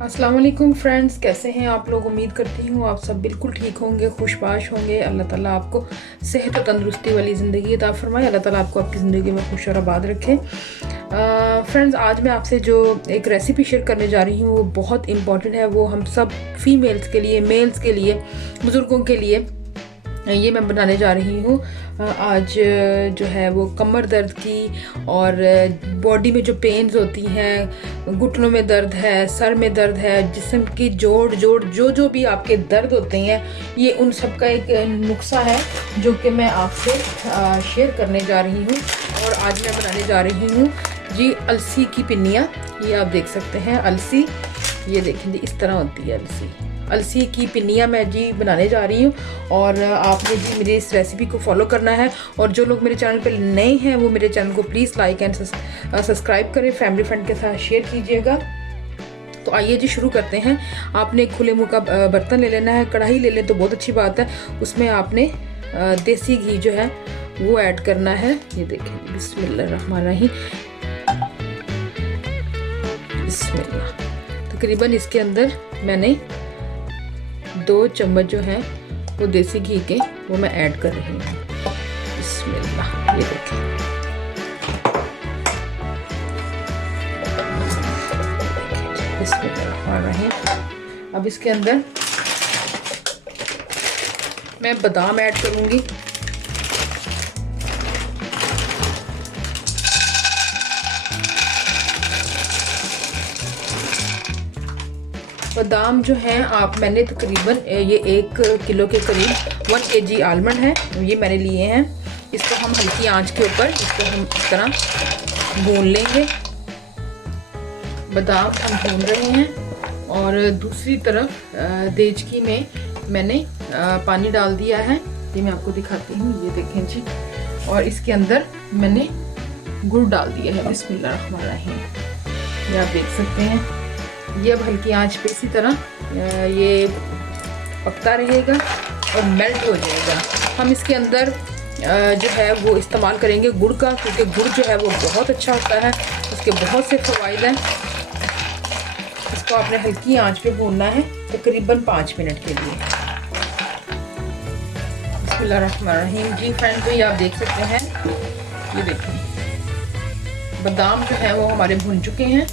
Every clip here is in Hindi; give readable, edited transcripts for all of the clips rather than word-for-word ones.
अस्सलाम वालेकुम फ्रेंड्स, कैसे हैं आप लोग। उम्मीद करती हूँ आप सब बिल्कुल ठीक होंगे, खुशबाश होंगे। अल्लाह ताला आपको सेहत और तंदुरुस्ती वाली ज़िंदगी अता फरमाए। अल्लाह ताला आपको आपकी ज़िंदगी में खुश और आबाद रखे। फ्रेंड्स, आज मैं आपसे जो एक रेसिपी शेयर करने जा रही हूँ वो बहुत इंपॉर्टेंट है। वो हम सब फीमेल्स के लिए, मेल्स के लिए, बुज़ुर्गों के लिए ये मैं बनाने जा रही हूँ। आज जो है वो कमर दर्द की और बॉडी में जो पेन्स होती हैं, घुटनों में दर्द है, सर में दर्द है, जिस्म की जोड़ जो भी आपके दर्द होते हैं, ये उन सब का एक नुस्खा है जो कि मैं आपसे शेयर करने जा रही हूँ। और आज मैं बनाने जा रही हूँ जी अलसी की पिन्नियाँ। ये आप देख सकते हैं अलसी, ये देखें जी इस तरह होती है अलसी की पिन्नियाँ मैं जी बनाने जा रही हूँ। और आपने जी मेरी इस रेसिपी को फॉलो करना है। और जो लोग मेरे चैनल पर नए हैं वो मेरे चैनल को प्लीज़ लाइक एंड सब्सक्राइब करें, फैमिली फ्रेंड के साथ शेयर कीजिएगा। तो आइए जी शुरू करते हैं। आपने एक खुले मुँह का बर्तन ले लेना है, कढ़ाई ले लें तो बहुत अच्छी बात है। उसमें आपने देसी घी जो है वो ऐड करना है। ये देखें, बिस्मिल्लाहिर्रहमानिर्रहीम, बिस्मिल्लाह। तकरीबन इसके अंदर मैंने 2 चम्मच जो है वो देसी घी के वो मैं ऐड कर रही हूँ। बिस्मिल्लाह, ये देखें, बिस्मिल्लाह। अब इसके अंदर मैं बादाम ऐड करूँगी। बादाम जो हैं मैंने तकरीबन ये 1 किलो के करीब 1 kg आलमंड है, ये मैंने लिए हैं। इसको हम हल्की आंच के ऊपर इसको हम इस तरह भून लेंगे। बादाम हम भून रहे हैं और दूसरी तरफ देचकी में मैंने पानी डाल दिया है। ये मैं आपको दिखाती हूँ, ये देखें जी। और इसके अंदर मैंने गुड़ डाल दिया है। बिस्मिल्लाहिर्रहमानिर्रहीम, ये आप देख सकते हैं। ये अब हल्की आंच पे इसी तरह ये पकता रहेगा और मेल्ट हो जाएगा। हम इसके अंदर जो है वो इस्तेमाल करेंगे गुड़ का, क्योंकि गुड़ जो है वो बहुत अच्छा होता है, उसके बहुत से फ़वाइद हैं। इसको आपने हल्की आंच पे भूनना है तकरीबन 5 मिनट के लिए। बिस्मिल्लाहिर्रहमानिर्रहीम जी फ्रेंड्स, तो ये आप देख सकते हैं, ये देखिए बादाम जो है वो हमारे भुन चुके हैं।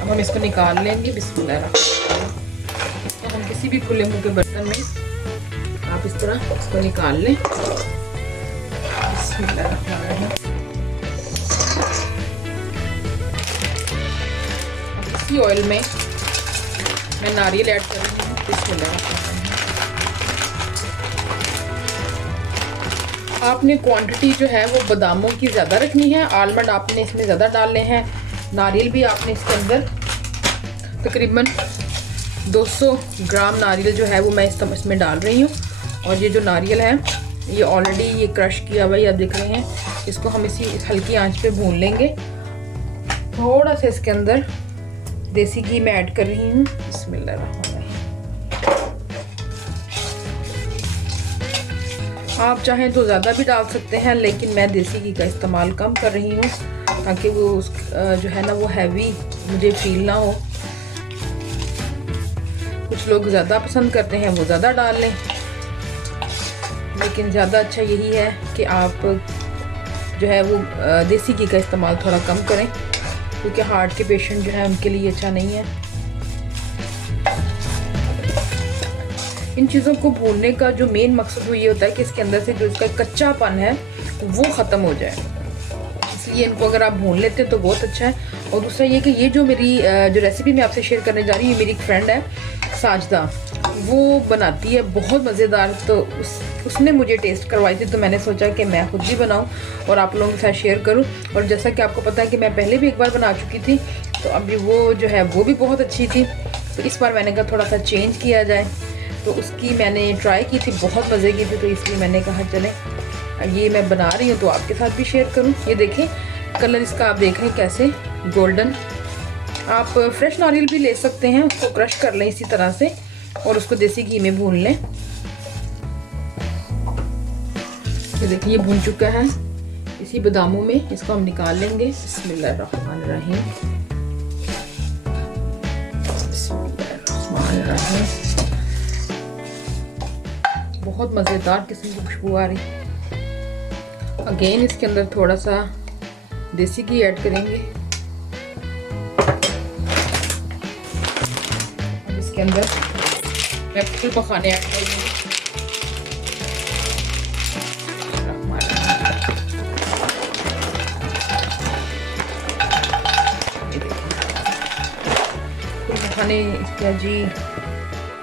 अब हम इसको निकाल लेंगे। बिस्मिल्लाह। तो हम किसी भी खुले मुंह के बर्तन में आप इस तरह इसको निकाल लें। बिस्मिल्लाह। इसी ऑयल में मैं नारियल ऐड कर रही हूँ। बिस्मिल्लाह। आपने क्वांटिटी जो है वो बादामों की ज़्यादा रखनी है, आलमंड आपने इसमें ज़्यादा डालने हैं, नारियल भी आपने इसके अंदर तकरीबन 200 ग्राम नारियल जो है वो मैं इसमें डाल रही हूँ। और ये जो नारियल है ये ऑलरेडी ये क्रश किया हुआ है, आप देख रहे हैं। इसको हम इसी हल्की आंच पे भून लेंगे। थोड़ा सा इसके अंदर देसी घी मैं ऐड कर रही हूँ। बिस्मिल्लाहिर्रहमानिर्रहीम। आप चाहें तो ज़्यादा भी डाल सकते हैं, लेकिन मैं देसी घी का इस्तेमाल कम कर रही हूँ ताकि वो जो है ना वो हैवी मुझे फील ना हो। कुछ लोग ज़्यादा पसंद करते हैं वो ज़्यादा डाल लें, लेकिन ज़्यादा अच्छा यही है कि आप जो है वो देसी घी का इस्तेमाल थोड़ा कम करें, क्योंकि हार्ट के पेशेंट जो है उनके लिए अच्छा नहीं है। इन चीज़ों को भूनने का जो मेन मकसद वो ये होता है कि इसके अंदर से जो इसका कच्चापन है वो ख़त्म हो जाए, इसलिए इनको अगर आप भून लेते हैं तो बहुत अच्छा है। और दूसरा ये कि ये जो मेरी जो रेसिपी मैं आपसे शेयर करने जा रही हूँ, मेरी एक फ्रेंड है साजदा, वो बनाती है बहुत मज़ेदार। तो उसने मुझे टेस्ट करवाई थी, तो मैंने सोचा कि मैं खुद भी बनाऊँ और आप लोगों के साथ शेयर करूँ। और जैसा कि आपको पता है कि मैं पहले भी एक बार बना चुकी थी, तो अभी वो जो है वो भी बहुत अच्छी थी। तो इस बार मैंने कहा थोड़ा सा चेंज किया जाए, तो उसकी मैंने ट्राई की थी, बहुत मज़े की थी। तो इसलिए मैंने कहा चलें ये मैं बना रही हूँ तो आपके साथ भी शेयर करूँ। ये देखें कलर इसका आप देख रहे हैं कैसे गोल्डन। आप फ्रेश नारियल भी ले सकते हैं, उसको क्रश कर लें इसी तरह से और उसको देसी घी में भून लें। ये देखिए ये भून चुका है। इसी बादामों में इसको हम निकाल लेंगे। बिस्मिल्लाहिर्रहमानिर्रहीम। बहुत मज़ेदार किस्म की खुशबू आ रही। अगेन इसके अंदर थोड़ा सा देसी घी ऐड करेंगे। अब इसके अंदर मैं फूल मखाने ऐड करूँगी। फूल मखाने इसका जी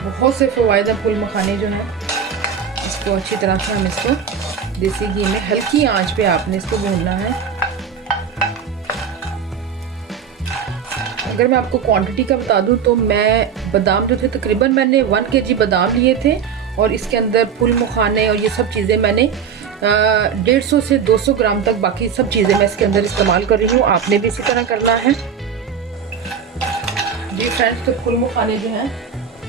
बहुत से फ़वाइद हैं। फूल मखाने जो हैं इसको अच्छी तरह से हम इसको देसी घी में हल्की आंच पे आपने इसको भूनना है। अगर मैं आपको क्वांटिटी का बता दूं तो मैं बादाम जो थे तकरीबन मैंने 1 kg बादाम लिए थे और इसके अंदर फूल मखाने और ये सब चीज़ें मैंने 150 से 200 ग्राम तक बाकी सब चीज़ें मैं इसके अंदर इस्तेमाल कर रही हूँ। आपने भी इसी तरह करना है जी फ्रेंड्स। तो फूल मखाने जो हैं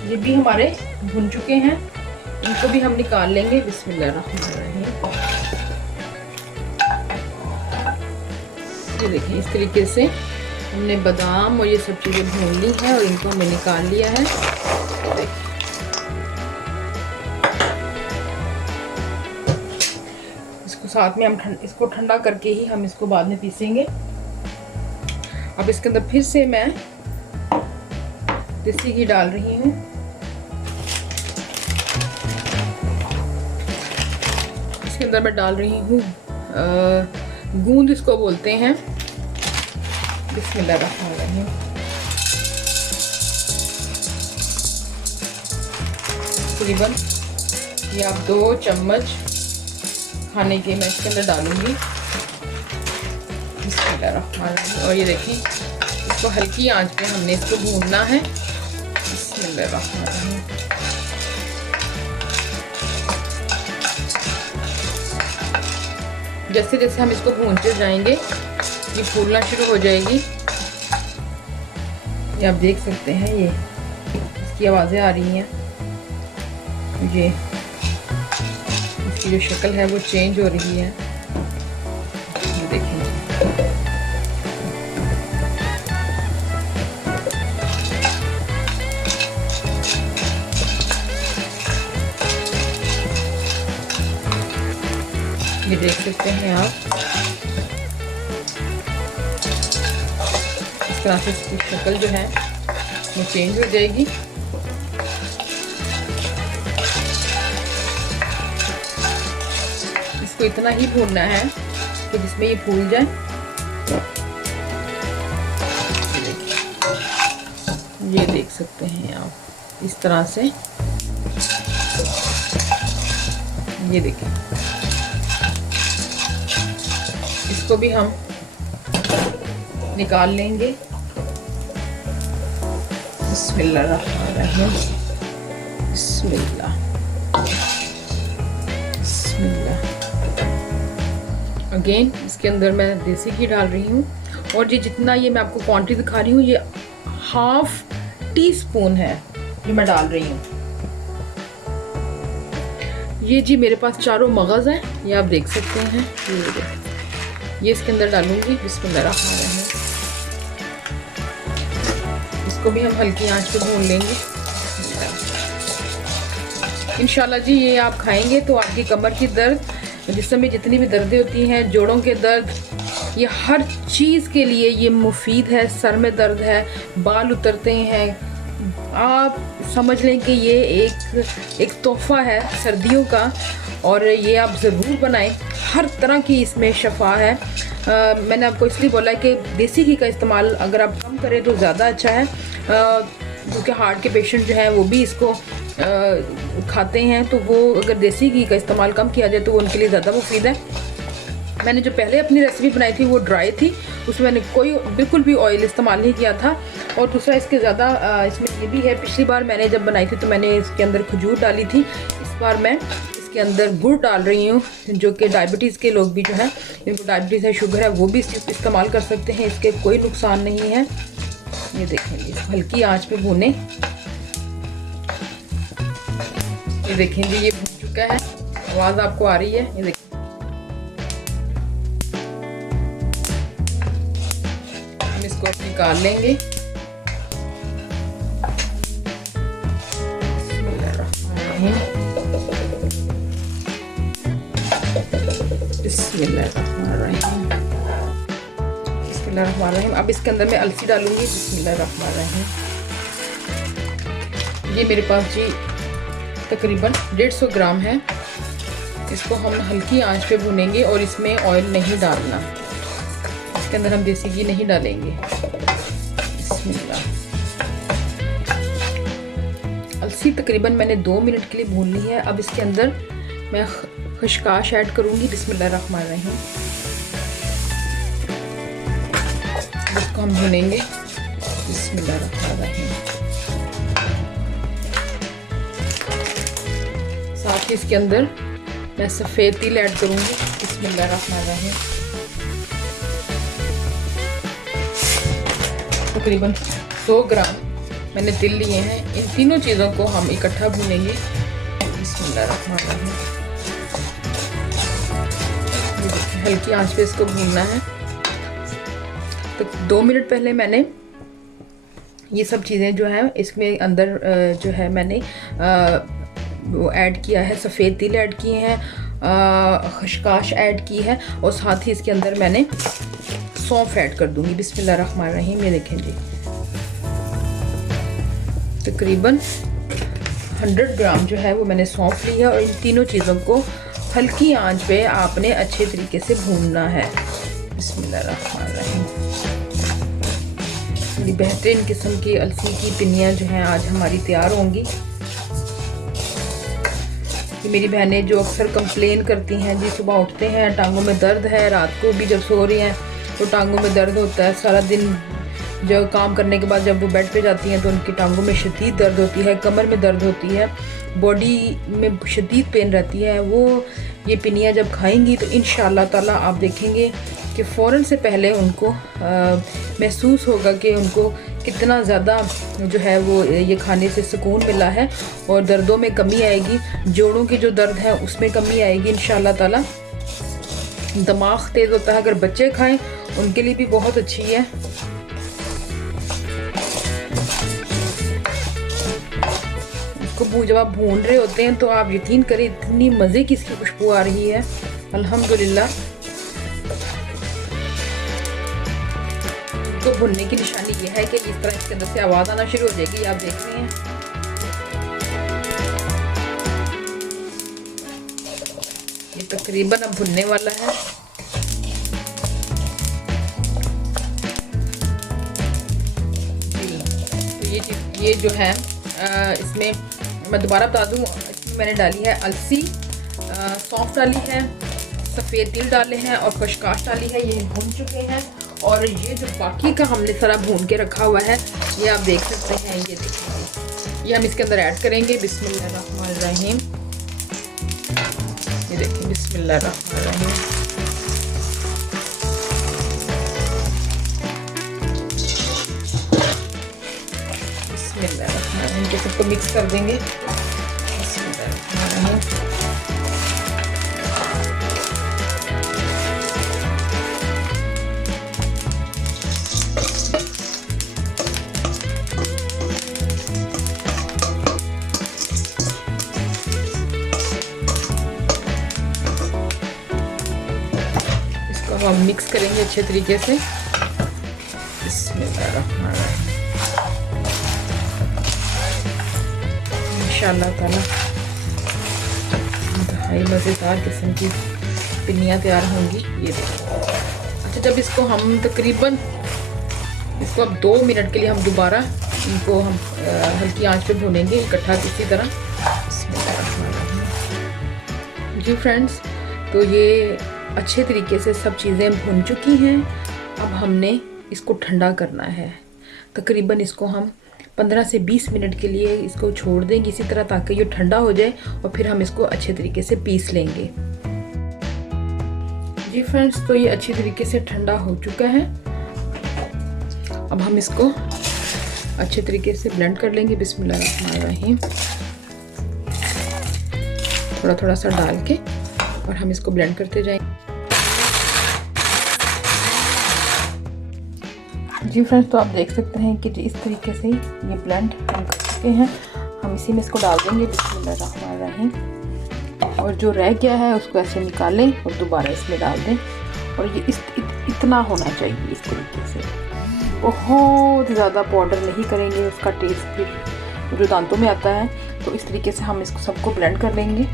ये भी हमारे भुन चुके हैं, इनको भी हम निकाल लेंगे। बिस्मिल्लाहिर्रहमानिर्रहीम। ये देखिए इस तरीके से हमने बादाम और ये सब चीज़ें भून ली हैं और इनको हमने निकाल लिया है। इसको साथ में हम इसको ठंडा करके ही हम इसको बाद में पीसेंगे। अब इसके अंदर फिर से मैं देसी घी डाल रही हूँ। इसके अंदर मैं डाल रही हूँ गूंद इसको बोलते हैं। बिस्मिल्लाहिर्रहमानिर्रहीम। तकरीबन ये आप 2 चम्मच खाने के मैं इसके अंदर डालूंगी। बिस्मिल्लाहिर्रहमानिर्रहीम। और ये देखिए इसको हल्की आंच पे हमने इसको भूनना है। बिस्मिल्लाहिर्रहमानिर्रहीम। जैसे जैसे हम इसको भूनते जाएंगे ये फूलना शुरू हो जाएगी। ये आप देख सकते हैं, ये इसकी आवाज़ें आ रही हैं। ये इसकी जो शक्ल है वो चेंज हो रही है। ये देखिए ये देख सकते हैं आप। इस तरह से इसकी शक्ल जो है वो चेंज हो जाएगी। इसको इतना ही भूनना है कि जिसमें ये फूल जाए। ये देख सकते हैं आप इस तरह से। ये देखिए इसको भी हम निकाल लेंगे। बिस्मिल्लाहिर्रहमानिर्रहीम। बिस्मिल्लाह बिस्मिल्लाह। अगेन इसके अंदर मैं देसी घी डाल रही हूँ और ये जितना ये मैं आपको क्वांटिटी दिखा रही हूँ ये 1/2 टीस्पून है जो मैं डाल रही हूँ। ये जी मेरे पास चारों मगज़ हैं, ये आप देख सकते हैं। ये इसके अंदर डालूंगी। बिस्मिल्लाहिर्रहमानिर्रहीम। इसको भी हम हल्की आंच पे भून लेंगे। इंशाल्लाह जी ये आप खाएंगे तो आपकी कमर की दर्द, जिस्म में जितनी भी दर्दें होती हैं, जोड़ों के दर्द, ये हर चीज़ के लिए ये मुफीद है। सर में दर्द है, बाल उतरते हैं, आप समझ लें कि ये एक तोहफ़ा है सर्दियों का और ये आप ज़रूर बनाएं। हर तरह की इसमें शफा है। मैंने आपको इसलिए बोला है कि देसी घी का इस्तेमाल अगर आप कम करें तो ज़्यादा अच्छा है, क्योंकि हार्ट के पेशेंट जो हैं वो भी इसको खाते हैं, तो वो अगर देसी घी का इस्तेमाल कम किया जाए तो वो उनके लिए ज़्यादा मुफीद है। मैंने जो पहले अपनी रेसिपी बनाई थी वो ड्राई थी, उसमें मैंने बिल्कुल भी ऑयल इस्तेमाल नहीं किया था। और दूसरा इसके ज़्यादा इसमें ये भी है, पिछली बार मैंने जब बनाई थी तो मैंने इसके अंदर खजूर डाली थी, इस बार मैं इसके अंदर गुड़ डाल रही हूँ, जो कि डायबिटीज़ के लोग भी जो हैं, जिनको डायबिटीज़ है, शुगर है, वो भी इसको इस्तेमाल कर सकते हैं। इसके कोई नुकसान नहीं है। ये देखेंगे हल्की आँच पे भूने। ये देखेंगे ये भून चुका है, आवाज़ आपको आ रही है। ये देखिए हम इसको निकाल लेंगे। बिस्मिल्लाहिर्रहमानिर्रहीम, बिस्मिल्लाहिर्रहमानिर्रहीम। अब इसके अंदर मैं अलसी डालूंगी। बिस्मिल्लाहिर्रहमानिर्रहीम। ये मेरे पास जी तकरीबन 150 ग्राम है। इसको हम हल्की आंच पे भुनेंगे और इसमें ऑयल नहीं डालना। इसके अंदर हम देसी घी नहीं डालेंगे। बिस्मिल्लाह। अलसी तकरीबन मैंने 2 मिनट के लिए भून ली है। अब इसके अंदर मैं खशकाश ऐड करूंगी। बिस्मिल्लाहिर्रहमानिर्रहीम। इसको हम भुनेंगे। बिस्मिल्लाहिर्रहमानिर्रहीम। साथ ही इसके अंदर मैं सफ़ेद तिल ऐड करूंगी। बिस्मिल्लाहिर्रहमानिर्रहीम। तकरीबन 100 ग्राम मैंने तिल लिए हैं। इन तीनों चीज़ों को हम इकट्ठा भूनेंगे। बिस्मिल्लाहिर्रहमानिर्रहीम। हल्की आंच पे इसको भूनना है। तो 2 मिनट पहले मैंने ये सब चीज़ें जो हैं इसमें अंदर जो है मैंने वो ऐड किया है। सफ़ेद तिल ऐड किए हैं, खशकाश ऐड की है और साथ ही इसके अंदर मैंने सौंफ ऐड कर दूंगी। बिस्मिल्लाहिर्रहमानिर्रहीम। ये देखें जी, तकरीबन 100 ग्राम जो है वो मैंने सौंफ ली है और इन तीनों चीज़ों को हल्की आंच पे आपने अच्छे तरीके से भूनना है। बिस्मिल्लाहिर्रहमानिर्रहीम। बड़ी बेहतरीन किस्म की अलसी की पिनियाँ जो हैं आज हमारी तैयार होंगी। कि मेरी बहनें जो अक्सर कंप्लेन करती हैं जी, सुबह उठते हैं टांगों में दर्द है, रात को भी जब सो रही हैं तो टांगों में दर्द होता है, सारा दिन जो काम करने के बाद जब वो बेड पे जाती हैं तो उनकी टांगों में शदीद दर्द होती है, कमर में दर्द होती है, बॉडी में शदीद पेन रहती है। वो ये पिनियाँ जब खाएंगी तो इंशाअल्लाह ताला आप देखेंगे कि फ़ौरन से पहले उनको महसूस होगा कि उनको कितना ज़्यादा जो है वो ये खाने से सुकून मिला है और दर्दों में कमी आएगी। जोड़ों की जो दर्द है उसमें कमी आएगी इंशाअल्लाह ताला। दिमाग तेज़ होता है, अगर बच्चे खाएं उनके लिए भी बहुत अच्छी है। इसको जब आप भून रहे होते हैं तो आप यकीन करें इतनी मज़े की इसकी खुशबू आ रही है, अल्हम्दुलिल्लाह। तो भुनने की निशानी ये है कि इस तरह इसके अंदर से आवाज़ आना शुरू हो जाएगी, आप देख रहे हैं। ये तकरीबन अब भुनने वाला है। तो ये जो है इसमें मैं दोबारा बता दूँ, इसमें मैंने डाली है अलसी, सौंफ डाली है, सफ़ेद तिल डाले हैं और खशकाश डाली है। ये भून चुके हैं और ये जो बाकी का हमने सारा भून के रखा हुआ है ये आप देख सकते हैं। ये देखिए, ये हम इसके अंदर ऐड करेंगे। बिस्मिल्लाहिर्रहमानिर्रहीम। ये देखिए, बिस्मिल्लाहिर्रहमानिर्रहीम। बिस्मिल्लाहिर्रहमानिर्रहीम के सबको मिक्स कर देंगे। बिस्मिल्लाहिर्रहमानिर्रहीम। हम मिक्स करेंगे अच्छे तरीके से। इंशाअल्लाह ताला इंतहाई मज़ेदार किस्म की पिनियाँ तैयार होंगी। ये देखो। अच्छा, जब इसको हम तकरीबन इसको अब 2 मिनट के लिए हम दोबारा इनको हम हल्की आंच पे भूनेंगे इकट्ठा इसी तरह। जी फ्रेंड्स, तो ये अच्छे तरीके से सब चीज़ें भुन चुकी हैं। अब हमने इसको ठंडा करना है। तकरीबन इसको हम 15 से 20 मिनट के लिए इसको छोड़ देंगे इसी तरह, ताकि ये ठंडा हो जाए और फिर हम इसको अच्छे तरीके से पीस लेंगे। जी फ्रेंड्स, तो ये अच्छी तरीके से ठंडा हो चुका है। अब हम इसको अच्छे तरीके से ब्लेंड कर लेंगे। बिस्मिल्लाहिर्रहमानिर्रहीम। थोड़ा थोड़ा सा डाल के और हम इसको ब्लेंड करते जाएंगे। जी फ्रेंड्स, तो आप देख सकते हैं कि इस तरीके से ये ब्लेंड हम कर चुके हैं। हम इसी में इसको डाल देंगे। बिस्मिल्लाहिर्रहमानिर्रहीम। और जो रह गया है उसको ऐसे निकालें और दोबारा इसमें डाल दें। और ये इतना होना चाहिए इस तरीके से, बहुत ज़्यादा पाउडर नहीं करेंगे, उसका टेस्ट फिर जो दांतों में आता है। तो इस तरीके से हम इसको सबको ब्लेंड कर लेंगे।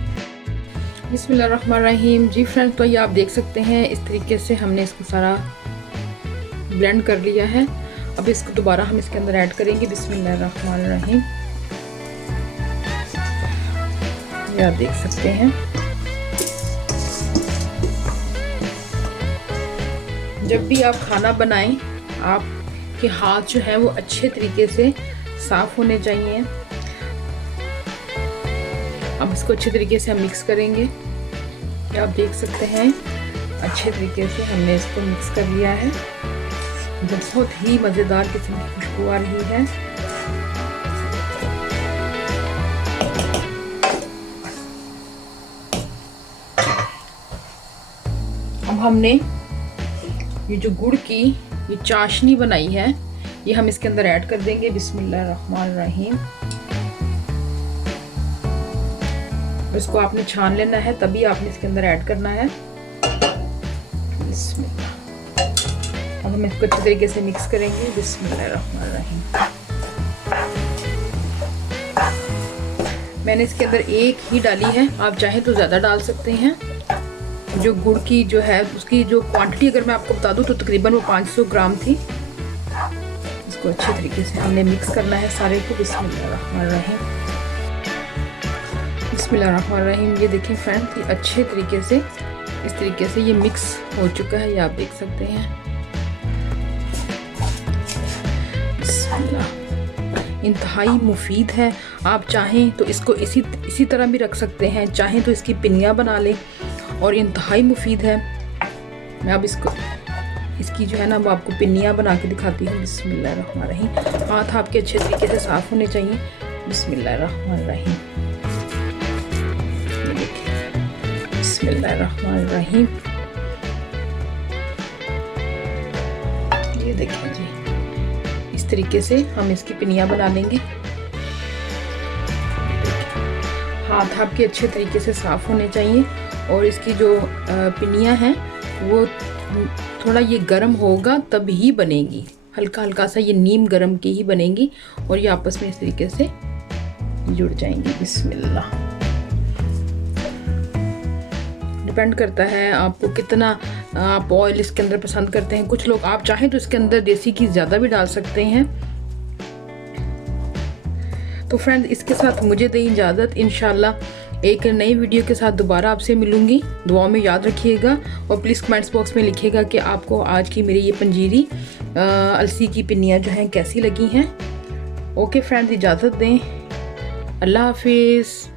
बिस्मिल्लाहिर्रहमानिर्रहीम। जी फ्रेंड्स, तो ये आप देख सकते हैं इस तरीके से हमने इसको सारा ब्लेंड कर लिया है। अब इसको दोबारा हम इसके अंदर ऐड करेंगे। बिस्मिल्लाहिर्रहमानिर्रहीम। ये आप देख सकते हैं। जब भी आप खाना बनाएं, आपके हाथ जो है वो अच्छे तरीके से साफ होने चाहिए। अब इसको अच्छे तरीके से हम मिक्स करेंगे। ये आप देख सकते हैं अच्छे तरीके से हमने इसको मिक्स कर लिया है। बहुत ही मज़ेदार किस्म की खुशबू आ रही है। अब हमने ये जो गुड़ की ये चाशनी बनाई है, ये हम इसके अंदर ऐड कर देंगे। बिस्मिल्लाहिर्रहमानिर्रहीम। इसको आपने छान लेना है, तभी आपने इसके अंदर ऐड करना है। बिस्मिल्लाह। अब हम इसको अच्छे तरीके से मिक्स करेंगे। बिस्मिल्लाहिर्रहमानिर्रहीम। मैंने इसके अंदर एक ही डाली है, आप चाहे तो ज़्यादा डाल सकते हैं। जो गुड़ की जो है उसकी जो क्वांटिटी अगर मैं आपको बता दूं तो तकरीबन वो 500 ग्राम थी। इसको अच्छे तरीके से हमने मिक्स करना है सारे को। बिस्मिल्लाहिर्रहमानिर्रहीम। बिस्मिल्लाहिर्रहमानिर्रहीम। ये देखें फ्रेंड्स, ये अच्छे तरीके से इस तरीके से ये मिक्स हो चुका है, ये आप देख सकते हैं। इंतहाई मुफीद है। आप चाहें तो इसको इसी तरह भी रख सकते हैं, चाहें तो इसकी पिनियाँ बना लें, और इंतहाई मुफीद है। मैं अब इसकी जो है ना वो आपको पिनियाँ बना के दिखाती हूँ। बिस्मिल्लाहिर्रहमानिर्रहीम। हाथ आपके अच्छे तरीके से साफ़ होने चाहिए। बिस्मिल्लाहिर्रहमानिर्रहीम। बिस्मिल्लाहिर्रहमानिर्रहीम। ये देखिए जी, इस तरीके से हम इसकी पिनियाँ बना लेंगे। हाथ आपके अच्छे तरीके से साफ़ होने चाहिए, और इसकी जो पिनियाँ हैं वो थोड़ा ये गर्म होगा तब ही बनेगी। हल्का हल्का सा ये नीम गर्म की ही बनेगी, और ये आपस में इस तरीके से जुड़ जाएंगी। बिस्मिल्लाह। डिपेंड करता है आपको कितना आप ऑयल इसके अंदर पसंद करते हैं। कुछ लोग आप चाहें तो इसके अंदर देसी घी ज़्यादा भी डाल सकते हैं। तो फ्रेंड्स, इसके साथ मुझे दें इजाज़त। इंशाल्लाह एक नई वीडियो के साथ दोबारा आपसे मिलूंगी। दुआ में याद रखिएगा, और प्लीज़ कमेंट्स बॉक्स में लिखिएगा कि आपको आज की मेरी ये पंजीरी अलसी की पिनियाँ जो हैं कैसी लगी हैं। ओके फ्रेंड्स, इजाज़त दें। अल्लाह हाफिज़।